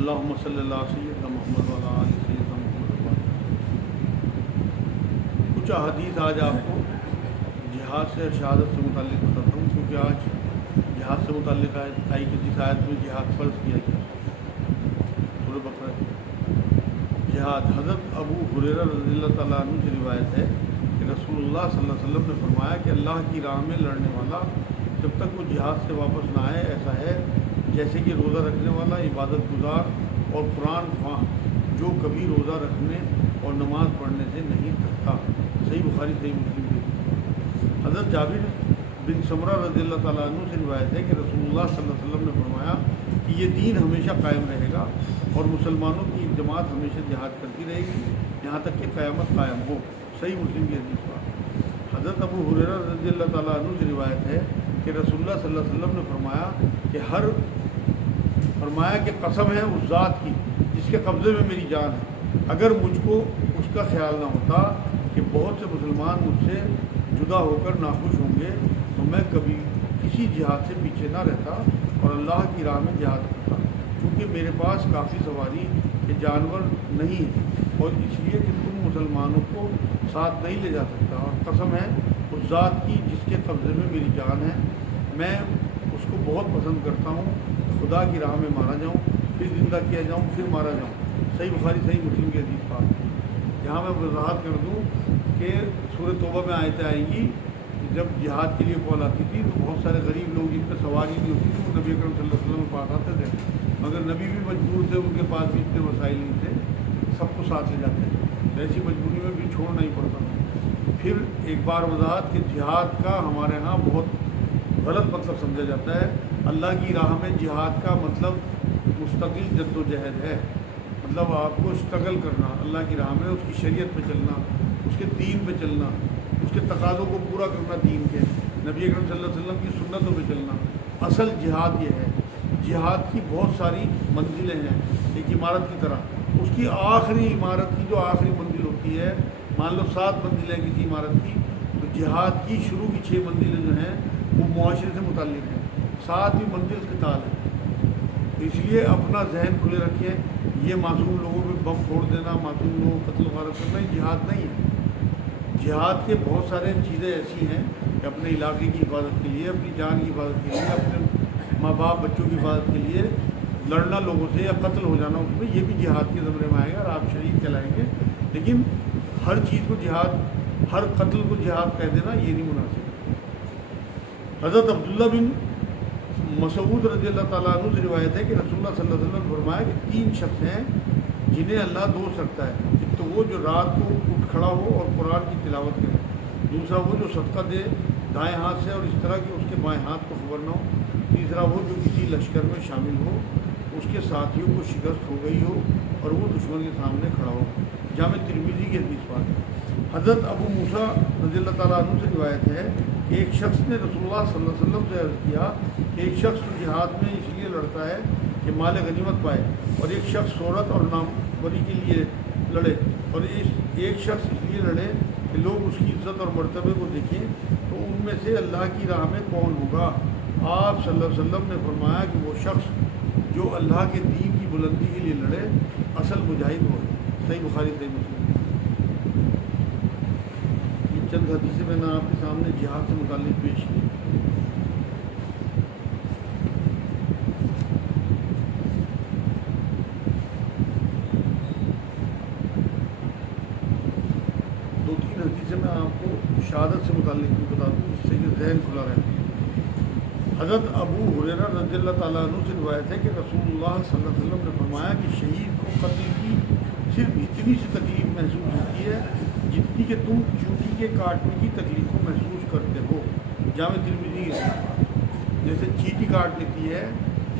اللہم صلی اللہ سیدنا محمد وعلی آل سیدنا محمد۔ کچھ احادیث آج آپ کو جہاد سے اور شہادت سے متعلق بتاتا ہوں، کیونکہ آج جہاد سے متعلق آئی کہ جس آیت میں جہاد فرض کیا گیا سورہ بقرہ کی جہاد۔ حضرت ابو ہریرہ رضی اللہ تعالیٰ عنہ سے روایت ہے کہ رسول اللہ صلی اللہ علیہ وسلم نے فرمایا کہ اللہ کی راہ میں لڑنے والا جب تک وہ جہاد سے واپس نہ آئے ایسا ہے جیسے کہ روزہ رکھنے والا، عبادت گزار اور قرآن خواں جو کبھی روزہ رکھنے اور نماز پڑھنے سے نہیں تھکتا۔ صحیح بخاری صحیح مسلم کی۔ حضرت جابر بن سمرہ رضی اللہ تعالیٰ عنہ سے روایت ہے کہ رسول اللہ صلی اللہ علیہ وسلم نے فرمایا کہ یہ دین ہمیشہ قائم رہے گا اور مسلمانوں کی ایک جماعت ہمیشہ جہاد کرتی رہے گی یہاں تک کہ قیامت قائم ہو۔ صحیح مسلم کی حدیث پر حضرت ابو ہریرہ رضی اللہ تعالیٰ عنہ سے روایت ہے کہ رسول اللہ صلی اللہ علیہ وسلم نے فرمایا کہ قسم ہے اس ذات کی جس کے قبضے میں میری جان ہے، اگر مجھ کو اس کا خیال نہ ہوتا کہ بہت سے مسلمان مجھ سے جدا ہو کر ناخوش ہوں گے تو میں کبھی کسی جہاد سے پیچھے نہ رہتا اور اللہ کی راہ میں جہاد کرتا، کیونکہ میرے پاس کافی سواری کے جانور نہیں ہیں اور اس لیے کہ تم مسلمانوں کو ساتھ نہیں لے جا سکتا، اور قسم ہے اس ذات کی جس کے قبضے میں میری جان ہے، میں اس کو بہت پسند کرتا ہوں کہ خدا کی راہ میں مارا جاؤں، پھر زندہ کیا جاؤں، پھر مارا جاؤں۔ صحیح بخاری صحیح مسلم کی حدیث پاک۔ یہاں میں وضاحت کر دوں کہ سورہ توبہ میں آیتیں آئیں گی کہ جب جہاد کے لیے کال آتی تھی تو بہت سارے غریب لوگ جن پہ سواری نہیں ہوتی تھی وہ نبی اکرم صلی اللہ علیہ وسلم کے پاس آتے تھے، مگر نبی بھی مجبور تھے، ان کے پاس بھی اتنے وسائل نہیں تھے، سب کو ساتھ لے جاتے ہیں، ایسی مجبوری میں بھی چھوڑنا ہی پڑتا تھا۔ پھر ایک بار وضاحت کہ جہاد کا ہمارے ہاں بہت غلط مطلب سمجھا جاتا ہے۔ اللہ کی راہ میں جہاد کا مطلب مستقل جد و جہد ہے، مطلب آپ کو اسٹرگل کرنا اللہ کی راہ میں، اس کی شریعت پہ چلنا، اس کے دین پہ چلنا، اس کے تقاضوں کو پورا کرنا، دین کے نبی اکرم صلی اللہ علیہ وسلم کی سنتوں پہ چلنا۔ اصل جہاد یہ ہے۔ جہاد کی بہت ساری منزلیں ہیں، ایک عمارت کی طرح، اس کی آخری عمارت کی جو آخری منزل ہوتی ہے، مان لو 7 منزلیں کسی عمارت کی، تو جہاد کی شروع کی 6 منزلیں جو ہیں وہ معاشرے سے متعلق ہیں، 7ویں منزل قتال ہے۔ اس لیے اپنا ذہن کھلے رکھیں، یہ معصوم لوگوں پہ بم پھوڑ دینا، معصوم لوگوں کو قتل و غارت کرنا یہ جہاد نہیں ہے۔ جہاد کے بہت سارے چیزیں ایسی ہیں کہ اپنے علاقے کی حفاظت کے لیے، اپنی جان کی حفاظت کے لیے، اپنے ماں باپ بچوں کی حفاظت کے لیے لڑنا لوگوں سے یا قتل ہو جانا اس میں، یہ بھی جہاد کے زمرے میں آئے گا اور آپ شریک کہلائیں گے۔ لیکن ہر چیز کو جہاد، ہر قتل کو جہاد کہہ دینا یہ نہیں مناسب۔ حضرت عبداللہ بن مسعود رضی اللہ تعالیٰ عنہ سے روایت ہے کہ رسول اللہ صلی اللہ علیہ وسلم نے فرمایا کہ 3 شخص ہیں جنہیں اللہ دوست رکھتا ہے، ایک تو وہ جو رات کو اٹھ کھڑا ہو اور قرآن کی تلاوت کرے، دوسرا وہ جو صدقہ دے دائیں ہاتھ سے اور اس طرح کہ اس کے بائیں ہاتھ کو خبر نہ ہو، تیسرا وہ جو کسی لشکر میں شامل ہو، اس کے ساتھیوں کو شکست ہو گئی ہو اور وہ دشمن کے سامنے کھڑا ہو۔ جامع ترمذی کی حدیث پاک ہے۔ حضرت ابو موسیٰ رضی اللہ تعالیٰ عنہ سے روایت ہے کہ ایک شخص نے رسول اللہ صلی اللہ علیہ وسلم سے عرض کیا کہ ایک شخص جہاد میں اس لیے لڑتا ہے کہ مال غنیمت پائے، اور ایک شخص شہرت اور ناموری کے لیے لڑے، اور ایک شخص اس لیے لڑے کہ لوگ اس کی عزت اور مرتبے کو دیکھیں، تو ان میں سے اللہ کی راہ میں کون ہوگا؟ آپ صلی اللہ علیہ وسلم نے فرمایا کہ وہ شخص جو اللہ کے دین کی بلندی کے لیے لڑے اصل مجاہد ہو۔ صحیح بخاری صحیح مسلم۔ یہ چند حدیثیں میں نے آپ کے سامنے جہاد سے متعلق پیش کی۔ دو تین حدیثیں میں آپ کو شہادت سے متعلق بھی بتا دوں جس سے کہ ذہن کھلا رہے۔ حضرت ابو ہریرہ رضی اللہ تعالیٰ عنہ سے روایت ہے کہ رسول اللہ صلی اللہ علیہ وسلم نے فرمایا کہ شہید کو قتل کی صرف اتنی سی تکلیف محسوس ہوتی ہے جتنی کہ تم چونٹی کے کاٹنے کی تکلیف کو محسوس کرتے ہو۔ جامع ترمذی ہے، جیسے چیٹی کاٹ لیتی ہے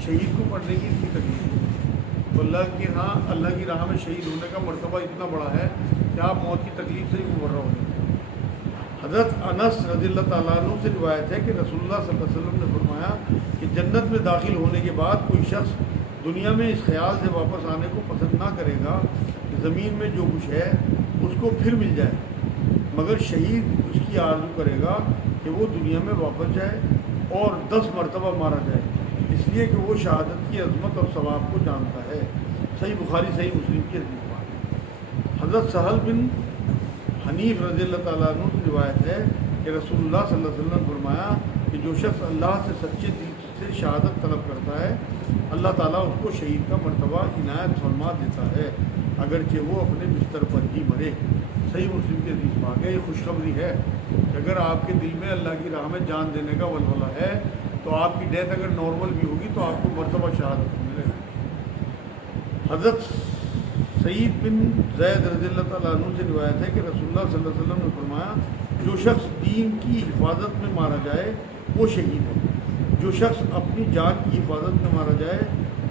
شہید کو پڑنے کی اتنی تکلیف، تو اللہ کے ہاں اللہ کی راہ میں شہید ہونے کا مرتبہ اتنا بڑا ہے کہ آپ موت کی تکلیف سے ہی مبرہ ہو جائیں۔ حضرت انس رضی اللہ تعالیٰ عنہ سے روایت ہے کہ رسول اللہ صلی اللہ علیہ وسلم نے فرمایا کہ جنت میں داخل ہونے کے بعد کوئی شخص دنیا میں اس خیال سے واپس آنے کو پسند نہ کرے گا کہ زمین میں جو کچھ ہے اس کو پھر مل جائے، مگر شہید اس کی آرزو کرے گا کہ وہ دنیا میں واپس جائے اور 10 مرتبہ مارا جائے، اس لیے کہ وہ شہادت کی عظمت اور ثواب کو جانتا ہے۔ صحیح بخاری صحیح مسلم کی حدیث بات. حضرت سہل بن حنیف رضی اللہ تعالیٰ عنہ کی روایت ہے کہ رسول اللہ صلی اللہ علیہ وسلم نے فرمایا کہ جو شخص اللہ سے سچے دل سے شہادت طلب کرتا ہے اللہ تعالیٰ اس کو شہید کا مرتبہ عنایت فرما دیتا ہے اگرچہ وہ اپنے بستر پر ہی مرے. صحیح مسلم کی حدیث پاک ہے. یہ خوشخبری ہے کہ اگر آپ کے دل میں اللہ کی راہ میں جان دینے کا ولولہ ہے تو آپ کی ڈیتھ اگر نارمل بھی ہوگی تو آپ کو مرتبہ شہادت ملے گا. حضرت سعید بن زید رضی اللہ تعالیٰ عنہ سے روایت ہے کہ رسول اللہ صلی اللہ علیہ وسلم نے فرمایا جو شخص دین کی حفاظت میں مارا جائے وہ شہید ہے. جو شخص اپنی جان کی حفاظت میں مارا جائے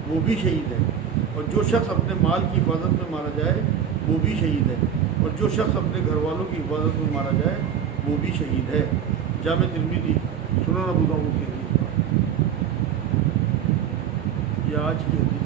وہ بھی شہید ہے. اور جو شخص اپنے مال کی حفاظت میں مارا جائے وہ بھی شہید ہے. اور جو شخص اپنے گھر والوں کی حفاظت میں مارا جائے وہ بھی شہید ہے. جامع ترمذی سنن ابو داؤد کی حدیث. یہ آج کی حدیث.